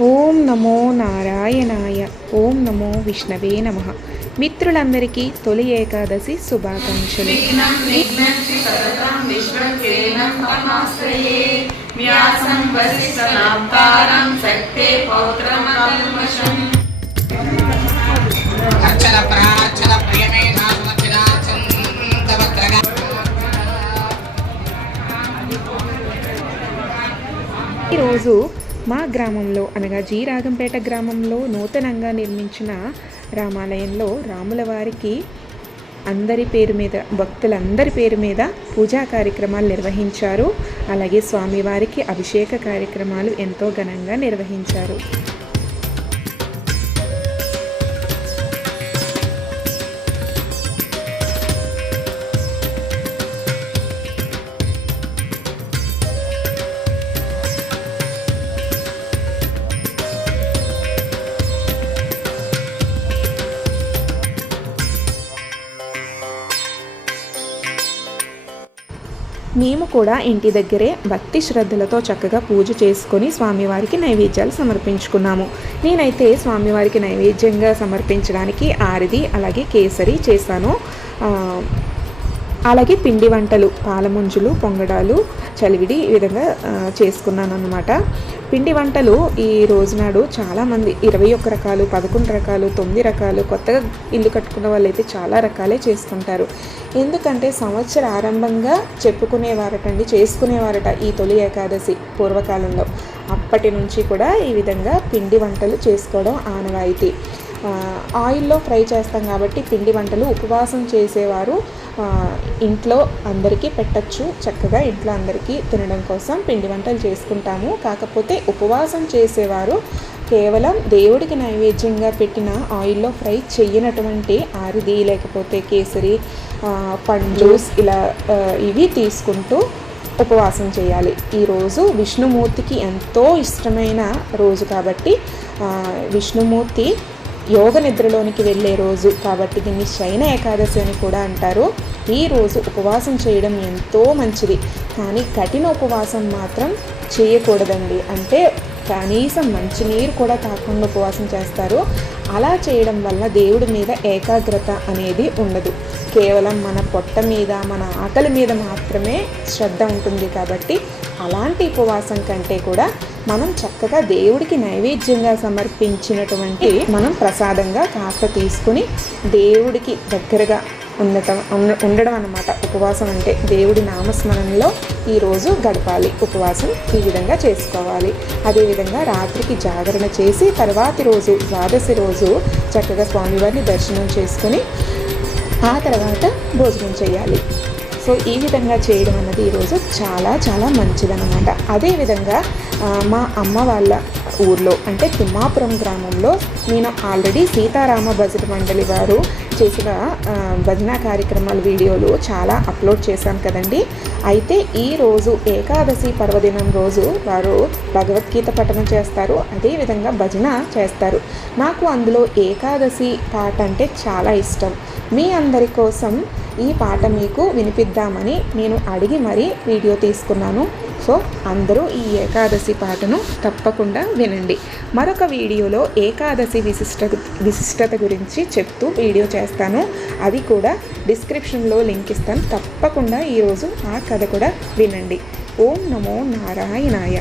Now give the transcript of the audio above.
ఓం నమో నారాయణాయ. ఓం నమో విష్ణవే నమ. మిత్రులందరికీ తొలి ఏకాదశి శుభాకాంక్షలు. విఘ్నం ప్రియమే ఈరోజు మా గ్రామంలో అనగా జీ రాగంపేట గ్రామంలో నూతనంగా నిర్మించిన రామాలయంలో రాముల వారికి అందరి పేరు మీద భక్తులందరి పేరు మీద పూజా కార్యక్రమాలు నిర్వహించారు. అలాగే స్వామివారికి అభిషేక కార్యక్రమాలు ఎంతో ఘనంగా నిర్వహించారు. మేము కూడా ఇంటి దగ్గరే భక్తి శ్రద్ధలతో చక్కగా పూజ చేసుకొని స్వామివారికి నైవేద్యాలు సమర్పించుకున్నాము. నేనైతే స్వామివారికి నైవేద్యంగా సమర్పించడానికి ఆరిది అలాగే కేసరి చేశాను. అలాగే పిండి వంటలు పాలముంజులు పొంగడాలు చలివిడి ఈ విధంగా చేసుకున్నాను అనమాట పిండి వంటలు ఈ రోజునాడు చాలామంది ఇరవై ఒక్క రకాలు పదకొండు రకాలు తొమ్మిది రకాలు కొత్తగా ఇల్లు కట్టుకున్న వాళ్ళైతే చాలా రకాలే చేసుకుంటారు. ఎందుకంటే సంవత్సర ఆరంభంగా చెప్పుకునేవారటండి చేసుకునేవారట ఈ తొలి ఏకాదశి పూర్వకాలంలో. అప్పటి నుంచి కూడా ఈ విధంగా పిండి వంటలు చేసుకోవడం ఆనవాయితీ. ఆయిల్లో ఫ్రై చేస్తాం కాబట్టి పిండి వంటలు ఉపవాసం చేసేవారు. ఇంట్లో అందరికీ పెట్టచ్చు. చక్కగా ఇంట్లో అందరికీ తినడం కోసం పిండి వంటలు చేసుకుంటాము. కాకపోతే ఉపవాసం చేసేవారు కేవలం దేవుడికి నైవేద్యంగా పెట్టిన ఆయిల్లో ఫ్రై చెయ్యనటువంటి ఆరిది లేకపోతే కేసరి ఆ, ఇలా ఇవి తీసుకుంటూ ఉపవాసం చేయాలి. ఈరోజు విష్ణుమూర్తికి ఎంతో ఇష్టమైన రోజు కాబట్టి విష్ణుమూర్తి యోగ నిద్రలోనికి వెళ్ళే రోజు కాబట్టి దీన్ని శయన ఏకాదశి అని కూడా అంటారు. ఈ రోజు ఉపవాసం చేయడం ఎంతో మంచిది. కానీ కఠిన ఉపవాసం మాత్రం చేయకూడదండి. అంటే కనీసం మంచినీరు కూడా తాకుండా ఉపవాసం చేస్తారు. అలా చేయడం వల్ల దేవుడి మీద ఏకాగ్రత అనేది ఉండదు. కేవలం మన పొట్ట మీద మన ఆకలి మీద మాత్రమే శ్రద్ధ ఉంటుంది కాబట్టి అలాంటి ఉపవాసం కంటే కూడా మనం చక్కగా దేవుడికి నైవేద్యంగా సమర్పించినటువంటి మనం ప్రసాదంగా కాస్త తీసుకుని దేవుడికి దగ్గరగా ఉండటం ఉండడం అనమాట ఉపవాసం అంటే దేవుడి నామస్మరణలో ఈరోజు గడపాలి. ఉపవాసం ఈ విధంగా చేసుకోవాలి. అదేవిధంగా రాత్రికి జాగరణ చేసి తర్వాతి రోజు ద్వాదశి రోజు చక్కగా స్వామివారిని దర్శనం చేసుకుని ఆ తర్వాత భోజనం చేయాలి. సో ఈ విధంగా చేయడం అన్నది ఈరోజు చాలా చాలా మంచిదన్నమాట. అదేవిధంగా మా అమ్మ వాళ్ళ ఊర్లో అంటే తిమ్మాపురం గ్రామంలో నేను ఆల్రెడీ సీతారామ భజన మండలి వారు చేసిన భజన కార్యక్రమాల వీడియోలు చాలా అప్లోడ్ చేశాను కదండి. అయితే ఈ రోజు ఏకాదశి పర్వదినం రోజు వారు భగవద్గీత పఠనం చేస్తారు. అదేవిధంగా భజన చేస్తారు. నాకు అందులో ఏకాదశి పాట అంటే చాలా ఇష్టం. మీ అందరి కోసం ఈ పాట మీకు వినిపిద్దామని నేను అడిగి మరీ వీడియో తీసుకున్నాను. సో అందరూ ఈ ఏకాదశి పాటను తప్పకుండా వినండి. మరొక వీడియోలో ఏకాదశి విశిష్ట విశిష్టత గురించి చెప్తూ వీడియో చేస్తాను. అది కూడా డిస్క్రిప్షన్లో లింక్ ఇస్తాను. తప్పకుండా ఈరోజు ఆ కథ కూడా వినండి. ఓం నమో నారాయణాయ.